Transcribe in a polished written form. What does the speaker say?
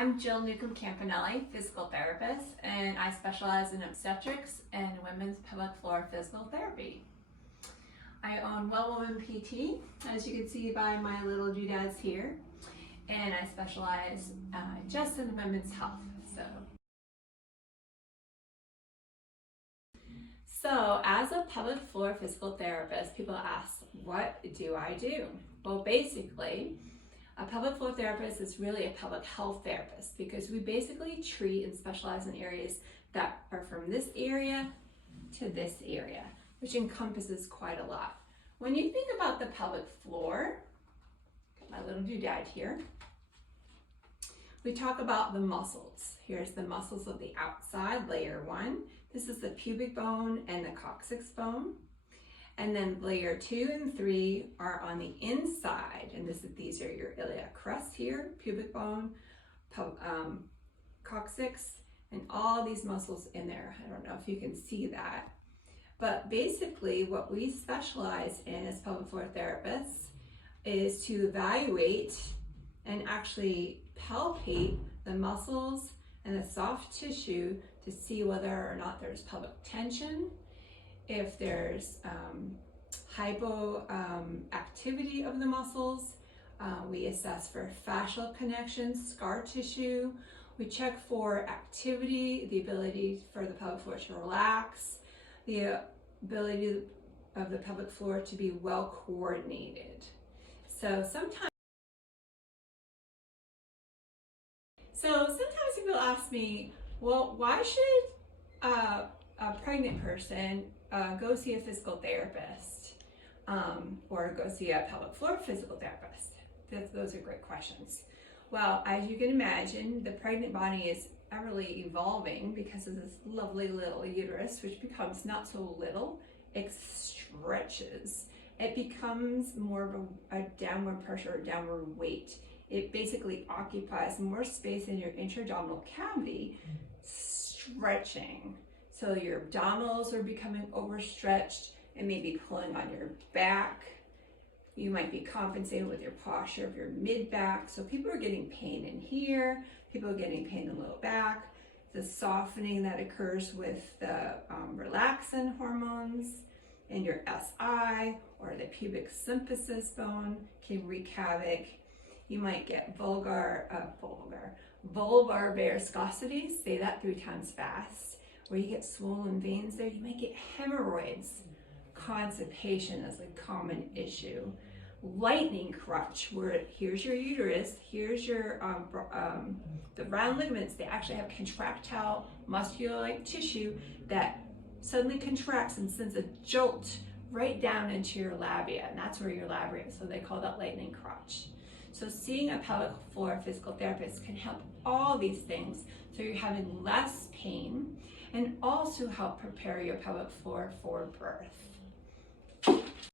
I'm Jill Newcomb-Campanelli, physical therapist, and I specialize in obstetrics and women's pelvic floor physical therapy. I own Well Woman PT, as you can see by my little doodads here, and I specialize just in women's health. So as a pelvic floor physical therapist, people ask, what do I do? Well, basically, a pelvic floor therapist is really a pelvic health therapist because we basically treat and specialize in areas that are from this area to this area, which encompasses quite a lot. When you think about the pelvic floor, my little doodad here, we talk about the muscles. Here's the muscles of the outside, layer one. This is the pubic bone and the coccyx bone. And then layer 2 and 3 are on the inside. And these are your iliac crest here, pubic bone, coccyx, and all these muscles in there. I don't know if you can see that. But basically what we specialize in as pelvic floor therapists is to evaluate and actually palpate the muscles and the soft tissue to see whether or not there's pelvic tension, if there's hypoactivity of the muscles. We assess for fascial connections, scar tissue. We check for activity, the ability for the pelvic floor to relax, the ability of the pelvic floor to be well coordinated. So sometimes people ask me, well, why should a pregnant person go see a physical therapist or go see a pelvic floor physical therapist? Those are great questions. Well, as you can imagine, the pregnant body is everly evolving because of this lovely little uterus, which becomes not so little, it stretches. It becomes more of a downward pressure, or downward weight. It basically occupies more space in your intra-abdominal cavity, stretching. So your abdominals are becoming overstretched and maybe pulling on your back. You might be compensating with your posture of your mid-back. So people are getting pain in here, people are getting pain in the low back. The softening that occurs with the relaxin hormones in your SI or the pubic symphysis bone can wreak havoc. You might get vulvar varicosity, say that 3 times fast, where you get swollen veins there. You might get hemorrhoids. Constipation is a common issue. Lightning crotch, where here's your uterus, here's your the round ligaments. They actually have contractile muscular-like tissue that suddenly contracts and sends a jolt right down into your labia, and that's where your labia is. So they call that lightning crotch. So seeing a pelvic floor physical therapist can help all these things so you're having less pain and also help prepare your pelvic floor for birth.